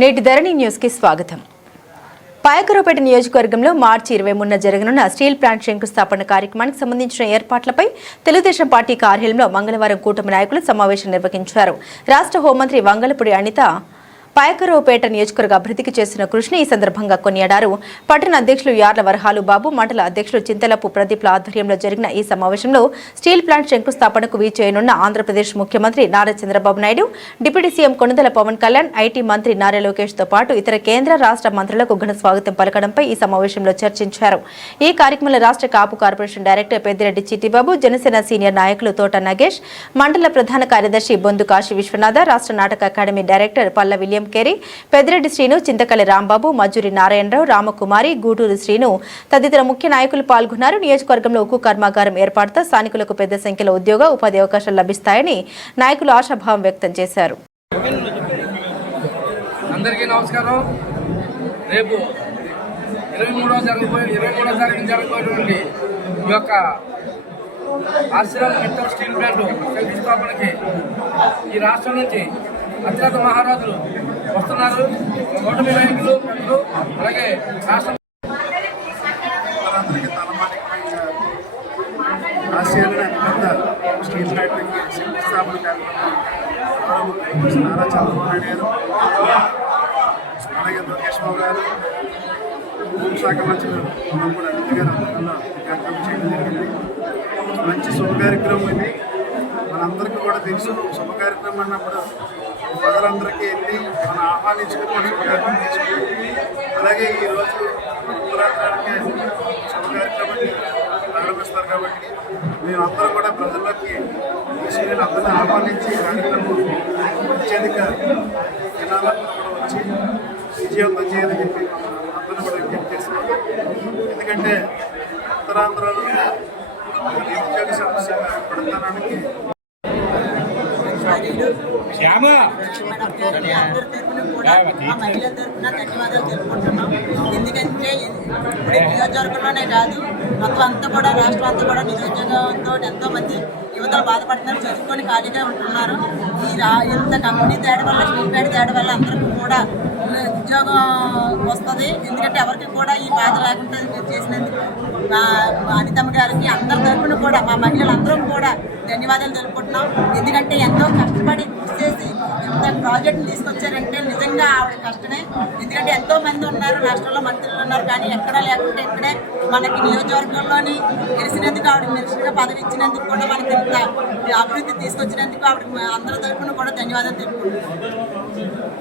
నేటి ధరణి న్యూస్ కి స్వాగతం. పాయకరావుపేట నియోజకవర్గంలో మార్చి 23న జరగనున్న స్టీల్ ప్లాంట్ శంకుస్థాపన కార్యక్రమానికి సంబంధించిన ఏర్పాట్లపై తెలుగుదేశం పార్టీ కార్యాలయంలో మంగళవారం కూటమి నాయకులు సమావేశం నిర్వహించారు. రాష్ట్ర హోంమంత్రి వంగలపూడి అనిత పాయకరావుపేట నియోజకవర్గ అభివృద్ధికి చేసిన కృషిని ఈ సందర్భంగా కొనియాడారు. పట్టణ అధ్యక్షులు యార్ల వరహాలు బాబు, మండల అధ్యక్షులు చింతలపు ప్రదీప్ల ఆధ్వర్యంలో జరిగిన ఈ సమావేశంలో స్టీల్ ప్లాంట్ శంకుస్థాపనకు వీచేయనున్న ఆంధ్రప్రదేశ్ ముఖ్యమంత్రి Nara Chandrababu Naidu, deputy CM Konidela Pawan Kalyan, IT మంత్రి నారా లోకేష్ తో పాటు ఇతర కేంద్ర రాష్ట్ర మంత్రులకు ఘన స్వాగతం పలకడంపై ఈ సమావేశంలో చర్చించారు. ఈ కార్యక్రమంలో రాష్ట్ర Kapu corporation director Peddireddy Chittibabu, Janasena senior నాయకులు తోట నగేష్, మండల ప్రధాన కార్యదర్శి బొందు కాశీ విశ్వనాథ, రాష్ట్ర నాటక అకాడమీ డైరెక్టర్ పల్ల విలియం కేరి, పెద్దిరెడ్డి శ్రీను, చింతకల్లి రాంబాబు, మజ్జూరి నారాయణరావు, రామకుమారి, గూటూరు శ్రీను తదితర ముఖ్య నాయకులు పాల్గొన్నారు. నియోజకవర్గంలో ఉక్కు కర్మాగారం ఏర్పాటుతో స్థానికులకు పెద్ద సంఖ్యలో ఉద్యోగ ఉపాధి అవకాశాలు లభిస్తాయని నాయకులు ఆశాభావం వ్యక్తం చేశారు. అందరికీ నమస్కారం. రేపు 23వ తారీఖున జరగబోయేటువంటి ఈ యొక్క ఆశ్రమం మెట్రో స్టీల్ ప్లాంట్ శంకుస్థాపనకి ఈ రాష్ట్రం నుంచి అత్యంత మహారాజులు వస్తున్నారు. కూటమి నాయకులు, అలాగే రాష్ట్ర ఆసియాలోనే అతిపెద్ద స్టీల్ ఫ్యాక్టరీకి శంకుస్థాపన కార్యక్రమం నారా చంద్రబాబు నాయుడు గారు, అలాగే లోకేష్ బాబు గారు, హోంశాఖ మంత్రులు కూడా అనిత గారు ఆధ్వర్యంలో కార్యక్రమం చేయడం జరిగింది. మంచి శుభ కార్యక్రమం ఇది. మనందరికీ కూడా తెలుసు, శుభ కార్యక్రమం అన్నప్పుడు ప్రజలందరికీ వెళ్ళి మనం ఆహ్వానించుకుని మన శుభ కార్యక్రమం తీసుకుని, అలాగే ఈరోజు ఉత్తరాంధ్రానికి శుభ కార్యక్రమాన్ని ప్రారంభిస్తారు కాబట్టి మేమందరం కూడా ప్రజల్లోకి తీసుకుని అందరినీ ఆహ్వానించి కార్యక్రమం అత్యధిక జనాలందరూ కూడా వచ్చి విజయవంతం చేయాలని చెప్పి అందరూ కూడా విజ్ఞప్తి చేస్తున్నాం. ఎందుకంటే ఉత్తరాంధ్రలో నిరుద్యోగ సమస్య పడతానికి మహిళల తరఫున ధన్యవాదాలు తెలుపుకుంటున్నాం. ఎందుకంటే ఇప్పుడు నియోజకవర్గంలోనే కాదు, మొత్తం అంతా కూడా రాష్ట్రం అంతా కూడా నిరుద్యోగంతో ఎంతో మంది యువతలు బాధపడుతున్నారు, చదువుకొని ఖాళీగా ఉంటున్నారు. ఇంత కంపెనీ తేడా వల్ల, స్టీల్ ప్లాంట్ తేడా వల్ల అందరికీ కూడా ఉద్యోగం వస్తుంది. ఎందుకంటే ఎవరికి కూడా ఈ బాధ లేకుండా చేసినందుకు అనితమ్మ గారికి అందరి తరఫున కూడా మా మహిళలందరం కూడా ధన్యవాదాలు తెలుపుకుంటున్నాం. ఎందుకంటే ఎంతో కష్టపడి కృషి చేసి ఇంత ప్రాజెక్టులు తీసుకొచ్చారంటే నిజంగా ఆవిడ కష్టమే. ఎందుకంటే ఎంతో మంది ఉన్నారు, రాష్ట్రంలో మంత్రులు ఉన్నారు, కానీ ఎక్కడా లేకుంటే ఇక్కడే మనకి నియోజకవర్గంలోని గెలిచినందుకు, ఆవిడ మినిస్టర్గా పదవి ఇచ్చినందుకు కూడా మనకి ఇంత అభివృద్ధి తీసుకొచ్చినందుకు ఆవిడ అందరి తరఫున కూడా ధన్యవాదాలు తెలుపుకుంటున్నాం.